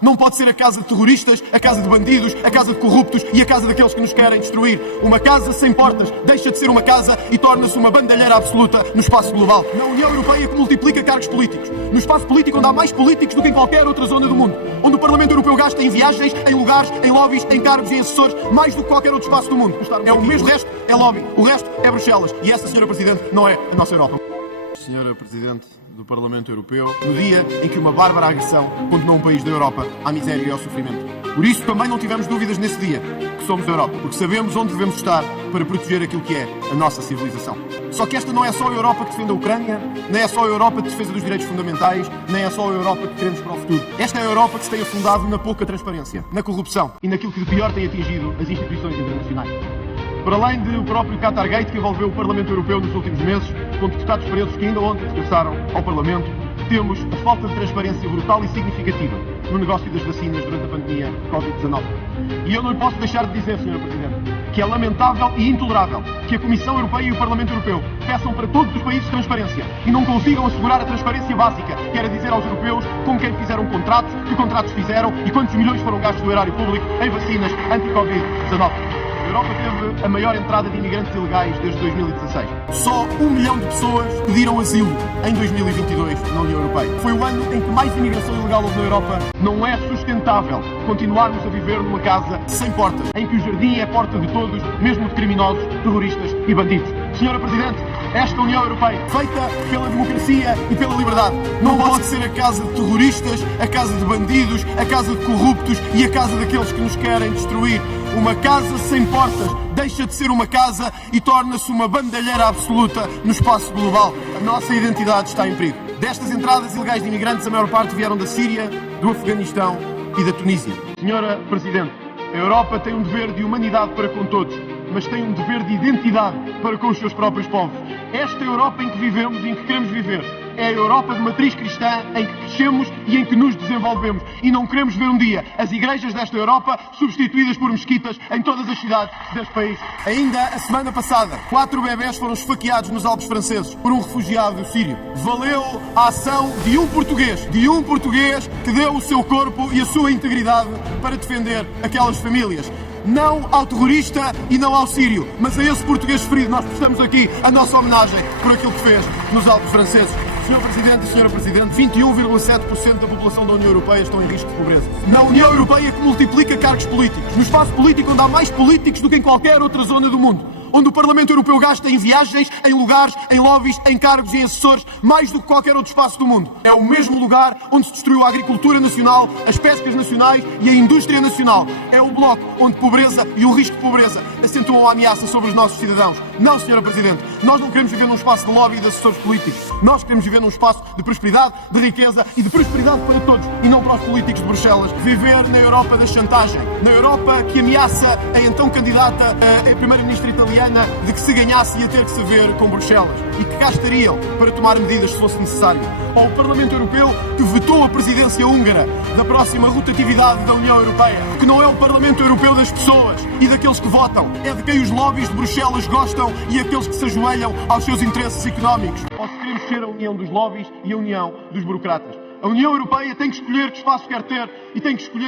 Não pode ser a casa de terroristas, a casa de bandidos, a casa de corruptos e a casa daqueles que nos querem destruir. Uma casa sem portas deixa de ser uma casa e torna-se uma bandalheira absoluta no espaço global. Na União Europeia que multiplica cargos políticos. No espaço político onde há mais políticos do que em qualquer outra zona do mundo. Onde o Parlamento Europeu gasta em viagens, em lugares, em lobbies, em cargos e em assessores, mais do que qualquer outro espaço do mundo. É o mesmo, o resto é lobby, o resto é Bruxelas. E essa, Sra. Presidente, não é a nossa Europa. Senhora Presidente do Parlamento Europeu, no dia em que uma bárbara agressão condenou um país da Europa à miséria e ao sofrimento. Por isso também não tivemos dúvidas nesse dia que somos a Europa, porque sabemos onde devemos estar para proteger aquilo que é a nossa civilização. Só que esta não é só a Europa que defende a Ucrânia, nem é só a Europa de defesa dos direitos fundamentais, nem é só a Europa que queremos para o futuro. Esta é a Europa que se tem afundado na pouca transparência, na corrupção e naquilo que de pior tem atingido as instituições internacionais. Para além do próprio Qatargate que envolveu o Parlamento Europeu nos últimos meses, com deputados presos que ainda ontem regressaram ao Parlamento, temos a falta de transparência brutal e significativa no negócio das vacinas durante a pandemia Covid-19. E eu não lhe posso deixar de dizer, Sr. Presidente, que é lamentável e intolerável que a Comissão Europeia e o Parlamento Europeu peçam para todos os países transparência e não consigam assegurar a transparência básica, que era dizer aos europeus com quem fizeram contratos, que contratos fizeram e quantos milhões foram gastos do erário público em vacinas anti-Covid-19. A Europa teve a maior entrada de imigrantes ilegais desde 2016. Só 1 milhão de pessoas pediram asilo em 2022 na União Europeia. Foi o ano em que mais imigração ilegal houve na Europa. Não é sustentável continuarmos a viver numa casa sem portas, em que o jardim é a porta de todos, mesmo de criminosos, terroristas e bandidos. Senhora Presidente, esta União Europeia, feita pela democracia e pela liberdade, não pode ser a casa de terroristas, a casa de bandidos, a casa de corruptos e a casa daqueles que nos querem destruir. Uma casa sem portas deixa de ser uma casa e torna-se uma bandalheira absoluta no espaço global. A nossa identidade está em perigo. Destas entradas ilegais de imigrantes, a maior parte vieram da Síria, do Afeganistão e da Tunísia. Senhora Presidente, a Europa tem um dever de humanidade para com todos, mas tem um dever de identidade para com os seus próprios povos. Esta Europa em que vivemos e em que queremos viver é a Europa de matriz cristã em que crescemos e em que nos desenvolvemos. E não queremos ver um dia as igrejas desta Europa substituídas por mesquitas em todas as cidades deste país. Ainda a semana passada, 4 bebés foram esfaqueados nos Alpes franceses por um refugiado sírio. Valeu a ação de um português que deu o seu corpo e a sua integridade para defender aquelas famílias. Não ao terrorista e não ao sírio, mas a esse português ferido nós prestamos aqui a nossa homenagem por aquilo que fez nos Alpes franceses. Sr. Presidente e Sra. Presidente, 21,7% da população da União Europeia estão em risco de pobreza. Na União Europeia que multiplica cargos políticos, no espaço político onde há mais políticos do que em qualquer outra zona do mundo. Onde o Parlamento Europeu gasta em viagens, em lugares, em lobbies, em cargos e em assessores, mais do que qualquer outro espaço do mundo. É o mesmo lugar onde se destruiu a agricultura nacional, as pescas nacionais e a indústria nacional. É o bloco onde pobreza e o risco de pobreza acentuam a ameaça sobre os nossos cidadãos. Não, Sra. Presidente, nós não queremos viver num espaço de lobby e de assessores políticos. Nós queremos viver num espaço de prosperidade, de riqueza e de prosperidade para todos e não para os políticos de Bruxelas. Viver na Europa da chantagem. Na Europa que ameaça a então candidata a primeira-ministra italiana de que se ganhasse ia ter que se ver com Bruxelas e que cá estariam para tomar medidas se fosse necessário. Ou o Parlamento Europeu que vetou a presidência húngara da próxima rotatividade da União Europeia, que não é o Parlamento Europeu das pessoas e daqueles que votam, é de quem os lobbies de Bruxelas gostam e aqueles que se ajoelham aos seus interesses económicos. Ou se queremos ser a união dos lobbies e a união dos burocratas. A União Europeia tem que escolher que espaço quer ter e tem que escolher